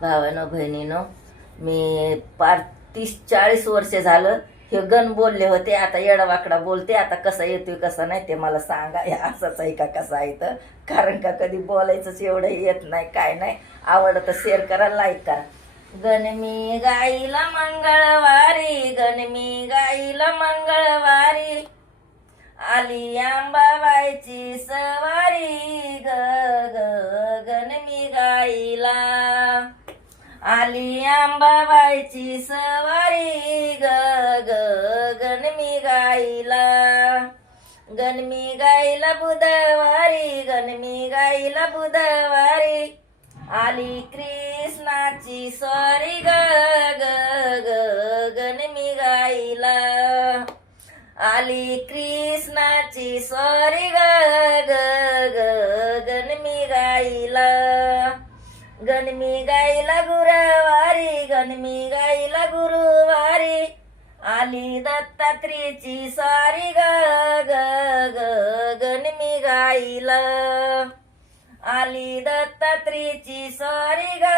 भावानं बहिणीनं मी पार 30-40 वर्ष झालं हे गण बोलले होते. आता येडावाकडा बोलते. आता कसा येतोय कसा नाही ते मला सांगा. हे असंच आहे का कसं आहे तर, कारण का कधी बोलायचंच एवढं येत नाही काय नाही. आवडतं शेअर करा, लाईक करा. गण मी गाईला मंगळवारी, गण मी गाईला मंगळवारी, आली आंबाबाईची सवारी ग ग, गण मी गाईला आली आंबाबाईची सवारी ग ग, गण मी गाईला. गण मी गाईला बुधवारी, गण मी गाईला बुधवारी, आली कृष्णाची स्वारी ग ग ग, गण मी गाईला आली कृष्णाची स्वारी ग ग ग, गण मी गाईला. गण मी गाईला गुरुवारी, गण मी गाईला गुरुवारी, आली दत्तात्रेयची स्वारी ग ग ग, गण मी गाईला आली दत्तात्रेयची स्वारी ग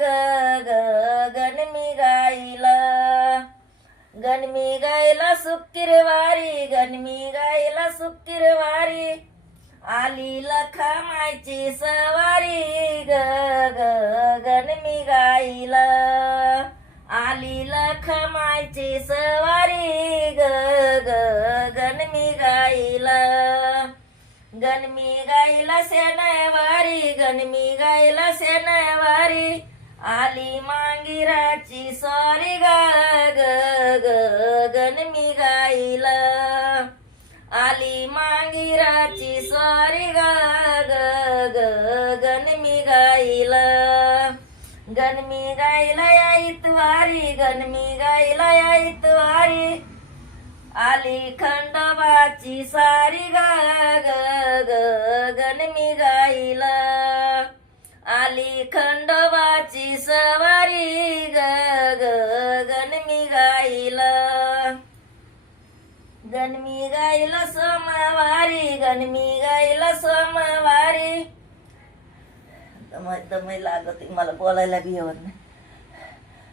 ग ग, गण मी गाईला. गण मी गाईला शुक्रवारी, गण मी गाईला शुक्रवारी, आली लखामाईची सवारी ग ग, गण मी गाईला आली लखामाईची सवारी ग ग, गण मी गाईला. गण मी गाईला शनिवारी, गण मी गाईला शनिवारी, आली मांगिराची स्वारी ग ग ग, गण मी गाईला आली मांगिराची स्वारी ग ग ग, गण मी गाईला. गण मी गाईला या इतवारी, गण मी गाईला या इतवारी, आली खंडोबाची सारी ग ग ग, गण मी गाईला आली खंडोबाची सवारी ग ग, गण मी गाईला. गण मी गाईला सोमवारी, गण मी गाईला सोमवारी, दमै लागत मला बोलायला बी येत नाही.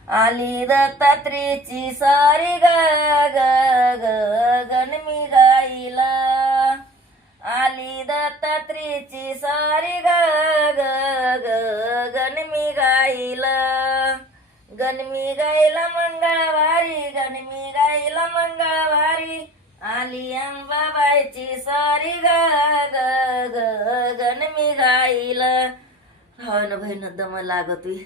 आली दत्तात्रेयची सारी ग ग ग, गण मी गाईला आली दत्तात्रेयची सारी ग ग ग, गण मी गाईला. गण मी गाईला मंगळवारी, गण मी गाईला मंगळवारी, आली अंबाबाईची सारी ग ग ग, गण मी गाईला. हो ना बहिण दम लागतोय.